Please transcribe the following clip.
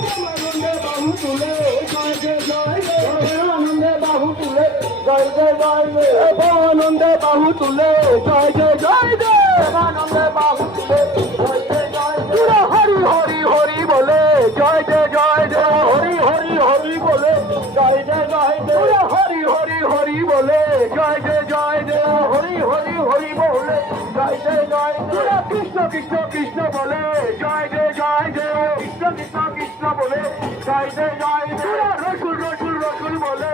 আনন্দে বাহু তুলে জয় জয় জয় আনন্দে বাহু তুলে জয় জয় জয় আনন্দে বাহু তুলে জয় জয় জয় আনন্দে বাহু তুলে জয় জয় জয় হরি হরি হরি বলে জয় জয় জয় হরি হরি হরি বলে জয় জয় জয় হরি হরি হরি বলে জয় জয় জয় হরি হরি হরি বলে জয় জয় জয় কৃষ্ণ কৃষ্ণ কৃষ্ণ বলে জয় জয় জয় কৃষ্ণ কৃষ্ণ কৃষ্ণ বলে জয় জয় জয় রসুল রসুল রসুল বলে